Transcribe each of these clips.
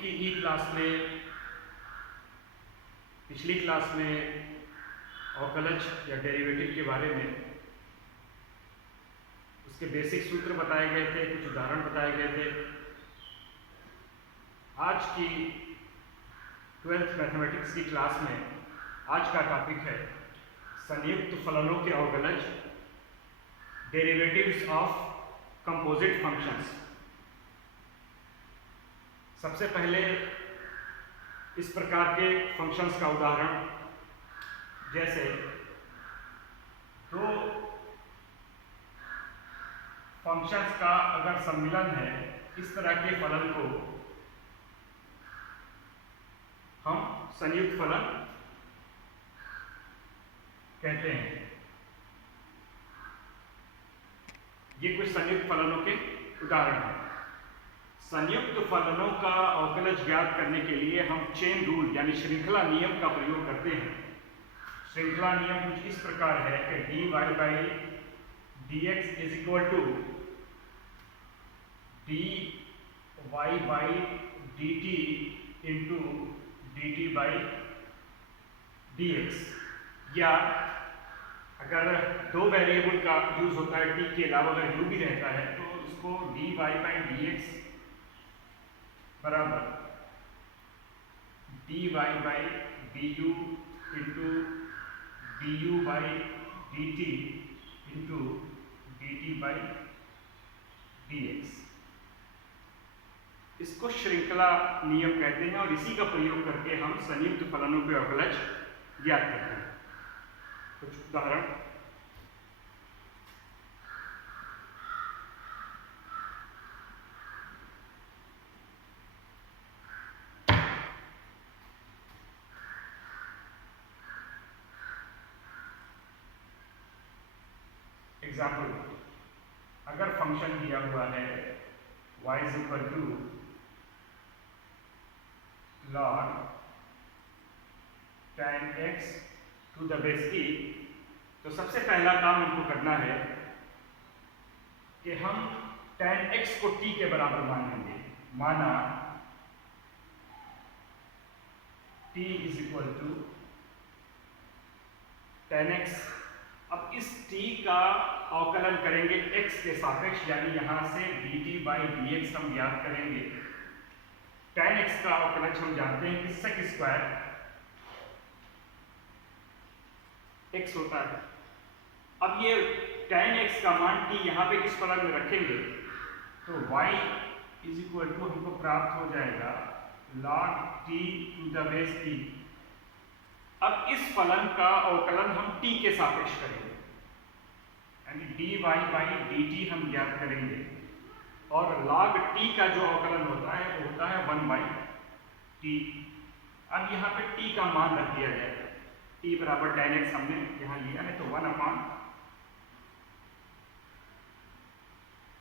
की क्लास में, पिछली क्लास में अवकलज या डेरिवेटिव के बारे में उसके बेसिक सूत्र बताए गए थे, कुछ उदाहरण बताए गए थे। आज की 12th मैथमेटिक्स की क्लास में आज का टॉपिक है संयुक्त फलनों के अवकलज, डेरिवेटिव्स ऑफ कंपोजिट फंक्शंस। सबसे पहले इस प्रकार के फंक्शंस का उदाहरण, जैसे दो फंक्शंस का अगर सम्मिलन है, इस तरह के फलन को हम संयुक्त फलन कहते हैं। ये कुछ संयुक्त फलनों के उदाहरण हैं। संयुक्त फलनों का अवकलज ज्ञात करने के लिए हम चेन रूल यानी श्रृंखला नियम का प्रयोग करते हैं। श्रृंखला नियम कुछ इस प्रकार है कि dy by dx is equal to dy by dt into dt by dx, या अगर दो वेरिएबल का यूज होता है t के अलावा अगर u भी रहता है तो इसको dy बाई dx बराबर dy by du into du by dt into dt by dx, इसको श्रृंखला नियम कहते हैं और इसी का प्रयोग करके हम संयुक्त फलनों के अवकलज ज्ञात करते हैं। कुछ उदाहरण, एग्जाम्पल, अगर फंक्शन दिया हुआ है y is equal to log tan x to the base e, तो सबसे पहला काम हमको करना है कि हम tan x को t के बराबर मान लेंगे। माना t is equal to tan x। अब इस t का अवकलन करेंगे x के सापेक्ष, यानी यहां से dt बाई dx हम ज्ञात करेंगे। tan x का अवकलज हम जानते हैं कि sec स्क्वायर x होता है। अब ये tan x का मान t यहाँ पे किस फलन में रखेंगे तो y इज इक्वल टू हमको प्राप्त हो जाएगा log t to the base e। अब इस फलन का अवकलन हम t के सापेक्ष करेंगे, यानी dy बाई dt हम ज्ञात करेंगे, और log t का जो अवकलन होता है वो होता है 1 बाई t। अब यहाँ पे t का मान रख दिया जाएगा, t बराबर tan x हमने यहाँ लिया है तो 1 अपान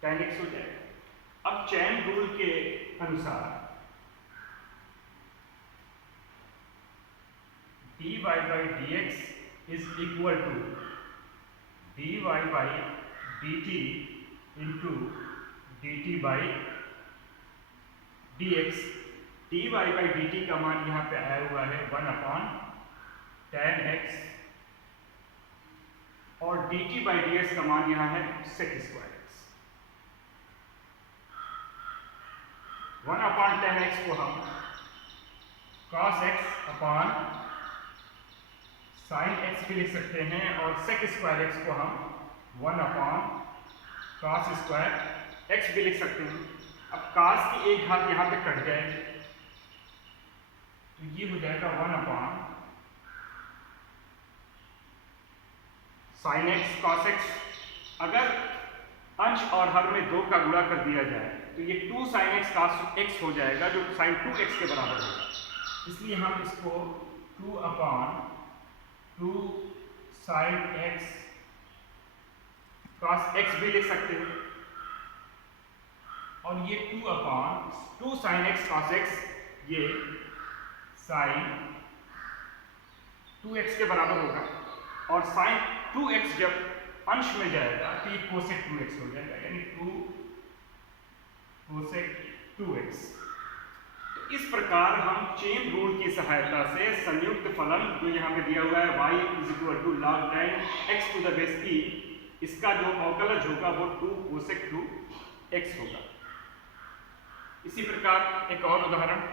tan x हो जाएगा। अब चेन रूल के अनुसार dy by dx is equal to dy by dt into dt by dx। dy by dt का मान यहाँ पे आया हुआ है 1 अपान tan x, और dt बाई dx का मान यहाँ है sec square x। 1 upon tan x को हम cos x अपान sin x भी लिख सकते हैं, और sec स्क्वायर x को हम 1 अपान cos स्क्वायर x भी लिख सकते हैं। अब cos की एक घात यहाँ पे कट जाएगी तो ये हो जाएगा 1 अपान sin x cos x। अगर अंश और हर में 2 का गुणा कर दिया जाए तो ये 2 sin x cos x हो जाएगा, जो sin 2x के बराबर होगा। इसलिए हम इसको 2 अपान 2 sin x cos x भी लिख सकते हैं, और ये 2 अपान 2 sin x cos x ये sin 2x के बराबर होगा, और sin 2x जब अंश में जाएगा तो ये cosec 2x हो जाएगा, यानी 2 cosec 2x। इस प्रकार हम चेन रूल की सहायता से संयुक्त फलन जो यहाँ पे दिया हुआ है y is equal to log tan x to the base e, इसका जो अवकलज होगा वो 2 कोसेक 2x होगा। इसी प्रकार एक और उदाहरण,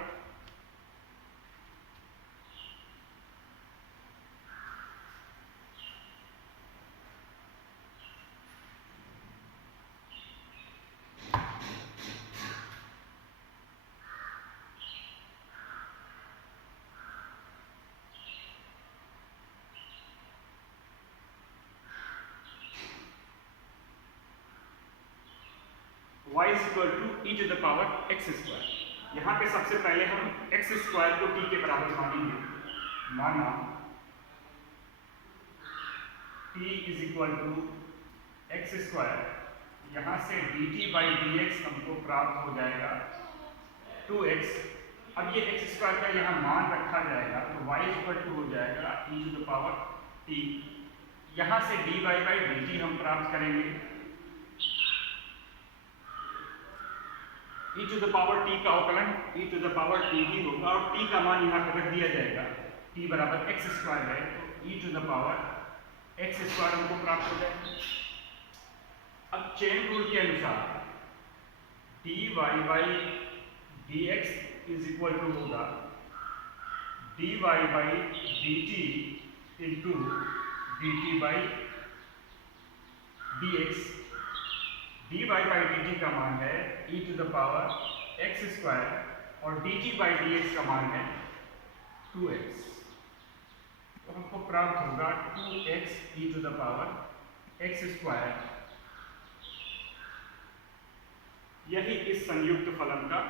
y is equal to e to the power x square. यहाँ पे सबसे पहले हम x स्क्वायर को t के बराबर मानेंगे। माना t is equal to x square, यहाँ से dt बाई dx हमको प्राप्त हो जाएगा 2x। अब ये x स्क्वायर का यहाँ मान रखा जाएगा तो y इज इक्वल टू हो जाएगा e to the power t। यहाँ से dy बाई dt हम प्राप्त करेंगे, e to the power t का अवकलन e to the power t ही होगा और t का मान यहाँ पर रख दिया जाएगा, t बराबर x स्क्वायर है तो e to the power x square हमको प्राप्त हो जाएगा। अब चेन रूल के अनुसार dy by dx is equal to होगा dy by dt into dt by dx। dy by dt का मान है e to the power x square और dt बाई dx का मान है 2x, तो हमको प्राप्त होगा 2x e to the power x square. यही इस संयुक्त फलन का